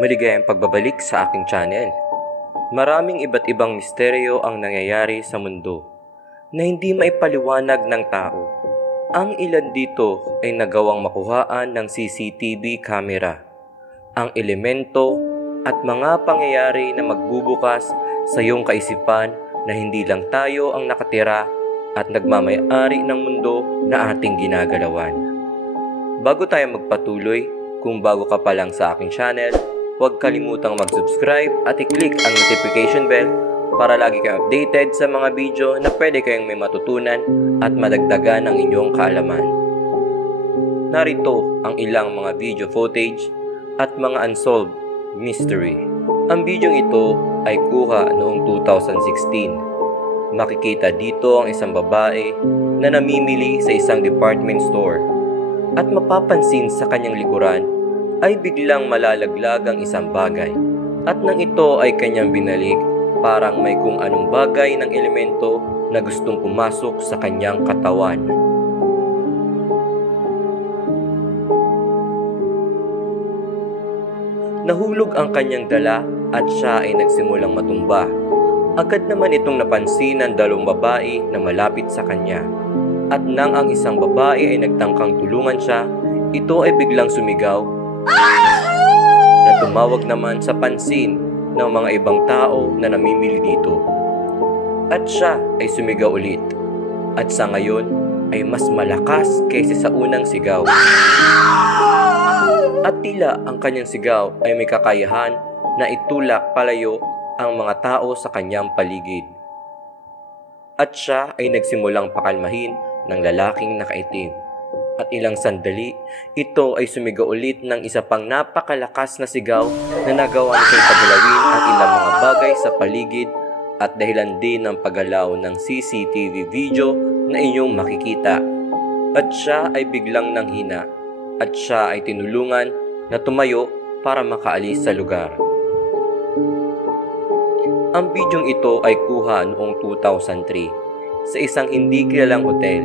Maligayang pagbabalik sa aking channel. Maraming iba't ibang misteryo ang nangyayari sa mundo na hindi maipaliwanag ng tao. Ang ilan dito ay nagawang makuhaan ng CCTV camera. Ang elemento at mga pangyayari na magbubukas sa iyong kaisipan na hindi lang tayo ang nakatira at nagmamay-ari ng mundo na ating ginagalawan. Bago tayo magpatuloy, kung bago ka pa lang sa aking channel, huwag kalimutang mag-subscribe at i-click ang notification bell para lagi kayong updated sa mga video na pwede kayong may matutunan at madagdagan ng inyong kaalaman. Narito ang ilang mga video footage at mga unsolved mystery. Ang video ito ay kuha noong 2016. Makikita dito ang isang babae na namimili sa isang department store at mapapansin sa kanyang likuran ay biglang malalaglag ang isang bagay at nang ito ay kanyang binalik, parang may kung anong bagay ng elemento na gustong pumasok sa kanyang katawan. Nahulog ang kanyang dala at siya ay nagsimulang matumba. Agad naman itong napansin ng dalawang babae na malapit sa kanya. At nang ang isang babae ay nagtangkang tulungan siya, ito ay biglang sumigaw na tumawag naman sa pansin ng mga ibang tao na namimili dito. At siya ay sumigaw ulit. At sa ngayon ay mas malakas kaysa sa unang sigaw. At tila ang kanyang sigaw ay may kakayahan na itulak palayo ang mga tao sa kanyang paligid. At siya ay nagsimulang pakalmahin ng lalaking nakaitim. At ilang sandali, ito ay sumigaw ulit ng isa pang napakalakas na sigaw na nagawa nitong pagalawin ang ilang mga bagay sa paligid at dahilan din ng paggalaw ng CCTV video na inyong makikita. At siya ay biglang nanghina at siya ay tinulungan na tumayo para makaalis sa lugar. Ang bidyong ito ay kuha noong 2003 sa isang hindi kilalang hotel.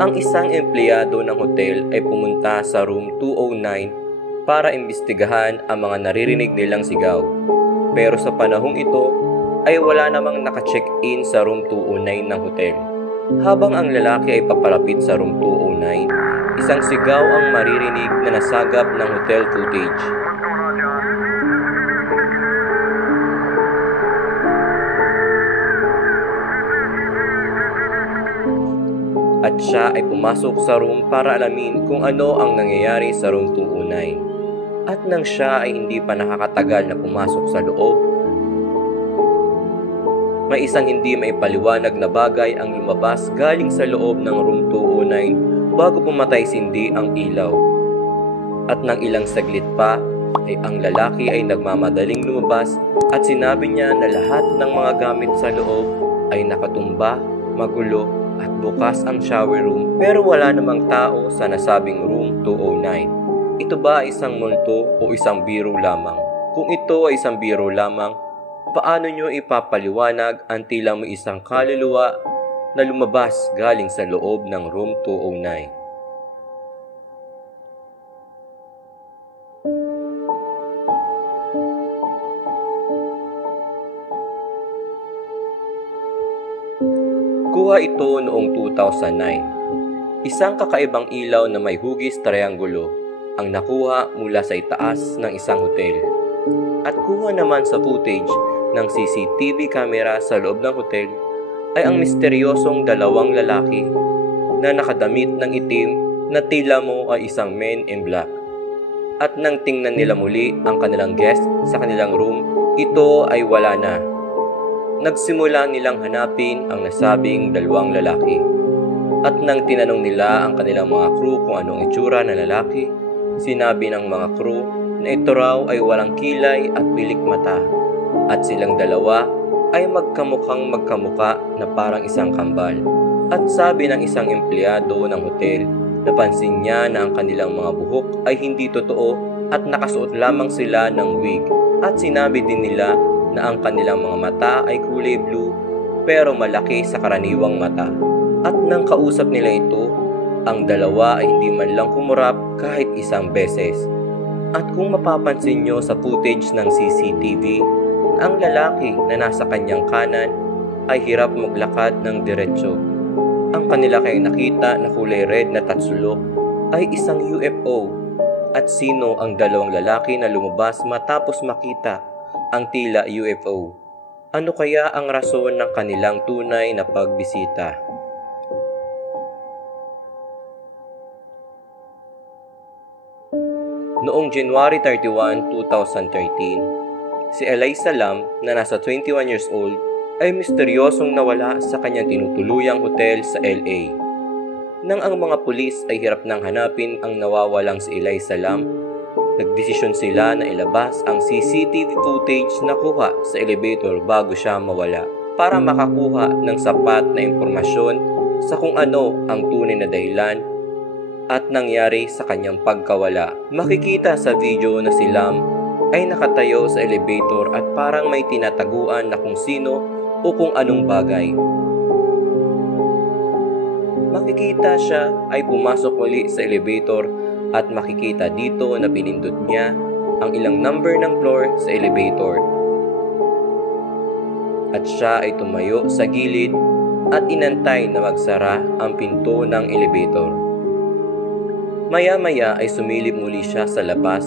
Ang isang empleyado ng hotel ay pumunta sa room 209 para imbestigahan ang mga naririnig nilang sigaw. Pero sa panahong ito ay wala namang naka-check-in sa room 209 ng hotel. Habang ang lalaki ay papalapit sa room 209, isang sigaw ang maririnig na nasagap ng hotel footage. At siya ay pumasok sa room para alamin kung ano ang nangyayari sa room 209. At nang siya ay hindi pa nakakatagal na pumasok sa loob, may isang hindi maipaliwanag na bagay ang lumabas galing sa loob ng room 209 bago pumatay sindi ang ilaw. At nang ilang saglit pa, ay ang lalaki ay nagmamadaling lumabas at sinabi niya na lahat ng mga gamit sa loob ay nakatumba, magulo, at bukas ang shower room pero wala namang tao sa nasabing room 209. Ito ba ay isang multo o isang biro lamang? Kung ito ay isang biro lamang, paano nyo ipapaliwanag ang tila may isang kaluluwa na lumabas galing sa loob ng room 209? Kuha ito noong 2009. Isang kakaibang ilaw na may hugis triangulo ang nakuha mula sa itaas ng isang hotel. At kuha naman sa footage ng CCTV camera sa loob ng hotel ay ang misteryosong dalawang lalaki na nakadamit ng itim na tila mo ay isang men in black. At nang tingnan nila muli ang kanilang guest sa kanilang room, ito ay wala na. Nagsimula nilang hanapin ang nasabing dalawang lalaki. At nang tinanong nila ang kanilang mga crew kung anong itsura ng lalaki, sinabi ng mga crew na ito raw ay walang kilay at pilik mata. At silang dalawa ay magkamukhang magkamuka na parang isang kambal. At sabi ng isang empleyado ng hotel, napansin niya na ang kanilang mga buhok ay hindi totoo at nakasuot lamang sila ng wig. At sinabi din nila na ang kanilang mga mata ay kulay blue pero malaki sa karaniwang mata. At nang kausap nila ito, ang dalawa ay hindi man lang kumurap kahit isang beses. At kung mapapansin nyo sa footage ng CCTV, ang lalaki na nasa kanyang kanan ay hirap maglakad ng diretsyo. Ang kanila kayong nakita na kulay red na tatsulok ay isang UFO. At sino ang dalawang lalaki na lumabas matapos makita ang tila UFO? Ano kaya ang rason ng kanilang tunay na pagbisita? Noong January 31, 2013, si Eliza Lam na nasa 21 years old ay misteryosong nawala sa kanyang tinutuluyang hotel sa LA. Nang ang mga pulis ay hirap nang hanapin ang nawawalang si Eliza Lam, nagdesisyon sila na ilabas ang CCTV footage na kuha sa elevator bago siya mawala para makakuha ng sapat na impormasyon sa kung ano ang tunay na dahilan at nangyari sa kanyang pagkawala. Makikita sa video na si Lam ay nakatayo sa elevator at parang may tinataguan na kung sino o kung anong bagay. Makikita siya ay pumasok uli sa elevator at makikita dito na pinindot niya ang ilang number ng floor sa elevator. At siya ay tumayo sa gilid at inantay na magsara ang pinto ng elevator. Maya-maya ay sumilip muli siya sa labas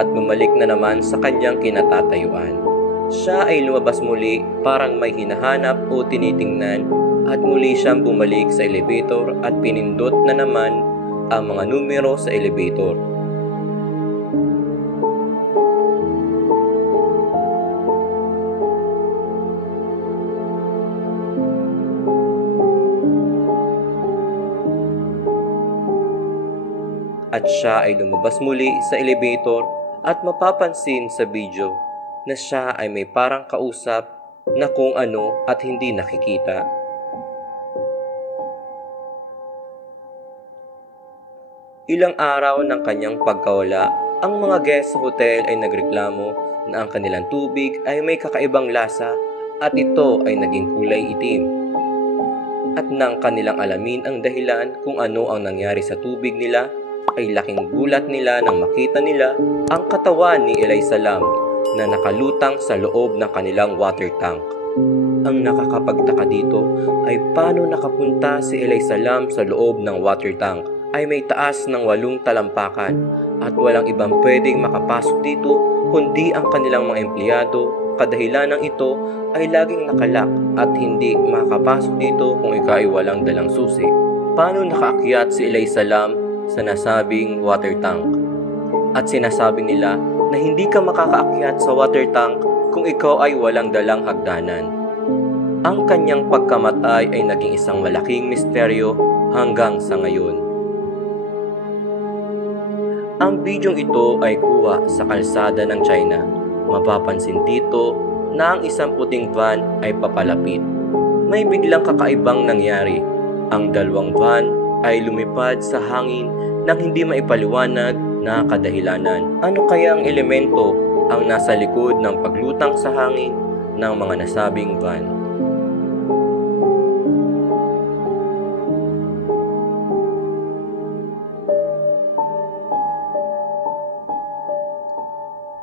at bumalik na naman sa kanyang kinatatayuan. Siya ay lumabas muli parang may hinahanap o tinitingnan at muli siyang bumalik sa elevator at pinindot na naman ang mga numero sa elevator. At siya ay lumabas muli sa elevator at mapapansin sa video na siya ay may parang kausap na kung ano at hindi nakikita. Ilang araw ng kanyang pagkawala, ang mga guest sa hotel ay nagreklamo na ang kanilang tubig ay may kakaibang lasa at ito ay naging kulay itim. At nang kanilang alamin ang dahilan kung ano ang nangyari sa tubig nila, ay laking gulat nila nang makita nila ang katawan ni Eliza Lam na nakalutang sa loob ng kanilang water tank. Ang nakakapagtaka dito ay paano nakapunta si Eliza Lam sa loob ng water tank ay may taas ng 8 talampakan at walang ibang pwedeng makapasok dito kundi ang kanilang mga empleyado. Kadahilan ng ito ay laging nakalak at hindi makapasok dito kung ikaw ay walang dalang susi. Paano nakaakyat si Eliza Lam sa nasabing water tank? At sinasabi nila na hindi ka makakaakyat sa water tank kung ikaw ay walang dalang hagdanan. Ang kanyang pagkamatay ay naging isang malaking misteryo hanggang sa ngayon. Ang bidyong ito ay kuha sa kalsada ng China. Mapapansin dito na ang isang puting van ay papalapit. May biglang kakaibang nangyari. Ang dalawang van ay lumipad sa hangin nang hindi maipaliwanag na kadahilanan. Ano kayang elemento ang nasa likod ng paglutang sa hangin ng mga nasabing van?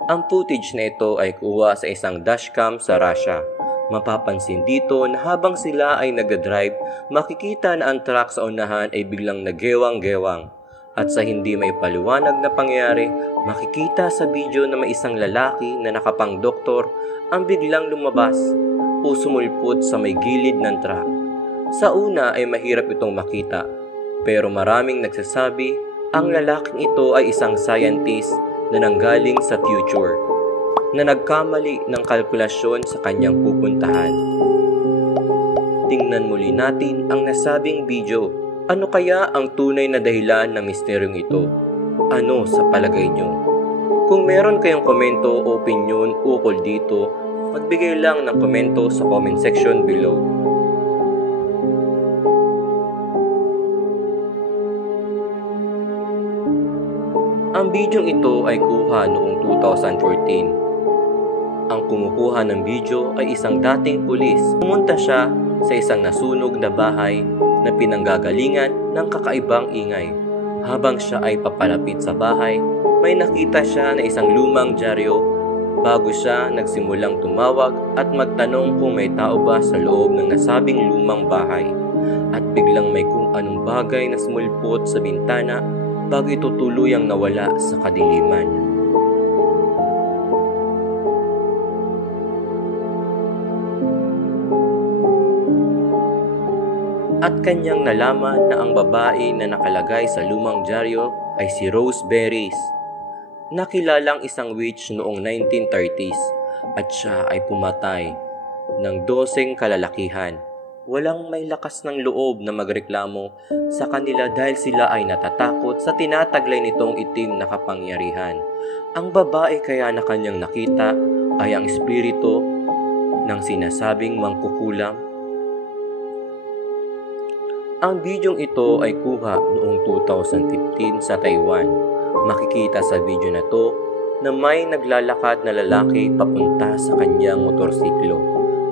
Ang footage na ito ay kuha sa isang dashcam sa Russia. Mapapansin dito na habang sila ay nag-drive, makikita na ang truck sa unahan ay biglang nagewang-gewang. At sa hindi may paliwanag na pangyayari, makikita sa video na may isang lalaki na nakapang-doktor ang biglang lumabas o sumulpot sa may gilid ng truck. Sa una ay mahirap itong makita, pero maraming nagsasabi ang lalaking ito ay isang scientist na nanggaling sa future, na nagkamali ng kalkulasyon sa kanyang pupuntahan. Tingnan muli natin ang nasabing video. Ano kaya ang tunay na dahilan ng misteryong ito? Ano sa palagay nyo? Kung meron kayong komento o opinion ukol dito, magbigay lang ng komento sa comment section below. Ang bidyong ito ay kuha noong 2014. Ang kumukuha ng video ay isang dating pulis. Pumunta siya sa isang nasunog na bahay na pinanggagalingan ng kakaibang ingay. Habang siya ay papalapit sa bahay, May nakita siya na isang lumang dyaryo bago siya nagsimulang tumawag at magtanong kung may tao ba sa loob ng nasabing lumang bahay. At biglang may kung anong bagay na sumulpot sa bintana bago ito tuluyang nawala sa kadiliman. At kanyang nalaman na ang babae na nakalagay sa lumang dyaryo ay si Rose Berries, nakilalang isang witch noong 1930s, at siya ay pumatay ng 12 kalalakihan. Walang may lakas ng loob na magreklamo sa kanila dahil sila ay natatakot sa tinataglay nitong itim na kapangyarihan. Ang babae kaya na kanyang nakita ay ang espiritu ng sinasabing mangkukulam. Ang bidyong ito ay kuha noong 2015 sa Taiwan. Makikita sa video na to na may naglalakad na lalaki papunta sa kanyang motorsiklo.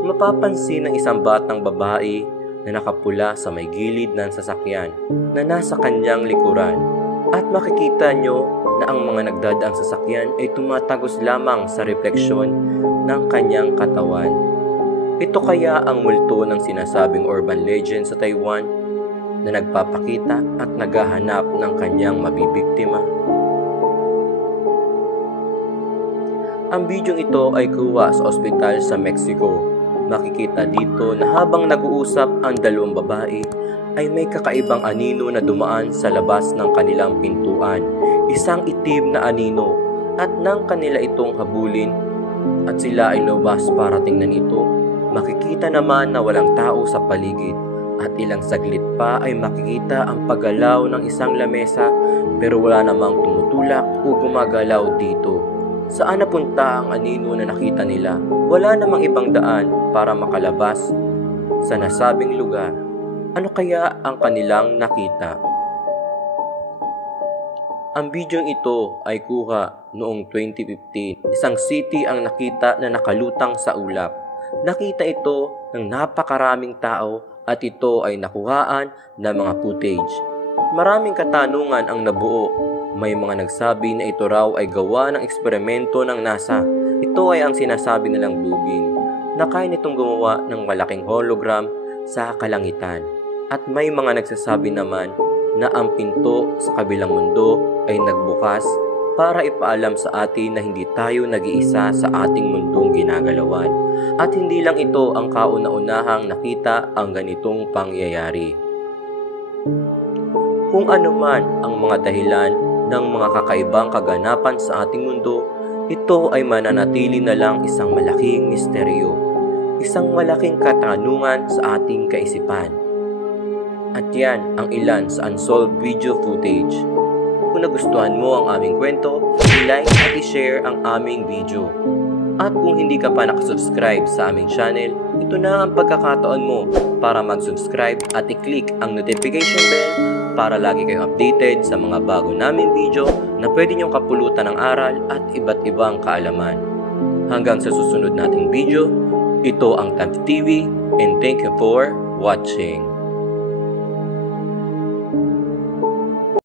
Mapapansin ng isang batang babae na nakapula sa may gilid ng sasakyan na nasa kanyang likuran. At makikita nyo na ang mga nagdadaang sasakyan ay tumatagos lamang sa refleksyon ng kanyang katawan. Ito kaya ang multo ng sinasabing urban legend sa Taiwan na nagpapakita at naghahanap ng kanyang mabibiktima. Ang bidyong ito ay kuha sa ospital sa Mexico. Makikita dito na habang nag-uusap ang dalawang babae ay may kakaibang anino na dumaan sa labas ng kanilang pintuan. Isang itim na anino, at nang kanila itong habulin at sila ay lumabas para tingnan ito, makikita naman na walang tao sa paligid. At ilang saglit pa ay makikita ang paggalaw ng isang lamesa pero wala namang tumutulak o gumagalaw dito. Saan napunta ang anino na nakita nila? Wala namang ibang daan para makalabas sa nasabing lugar. Ano kaya ang kanilang nakita? Ang bidyong ito ay kuha noong 2015. Isang city ang nakita na nakalutang sa ulap. Nakita ito ng napakaraming tao at ito ay nakuhaan ng mga footage. Maraming katanungan ang nabuo. May mga nagsabi na ito raw ay gawa ng eksperimento ng NASA. Ito ay ang sinasabi nilang Blue Beam, na kaya nitong gumawa ng malaking hologram sa kalangitan. At may mga nagsasabi naman na ang pinto sa kabilang mundo ay nagbukas para ipaalam sa atin na hindi tayo nag-iisa sa ating mundong ginagalawan. At hindi lang ito ang kauna-unahang nakita ang ganitong pangyayari. Kung ano man ang mga dahilan ng mga kakaibang kaganapan sa ating mundo, ito ay mananatili na lang isang malaking misteryo, isang malaking katanungan sa ating kaisipan. At yan ang ilan sa unsolved video footage. Kung nagustuhan mo ang aming kwento, i-like at i-share ang aming video. At kung hindi ka pa nakasubscribe sa aming channel, ito na ang pagkakataon mo para mag-subscribe at i-click ang notification bell para lagi kayong updated sa mga bago naming video na pwede niyong kapulutan ng aral at iba't ibang kaalaman. Hanggang sa susunod nating video, ito ang Tab TV and thank you for watching.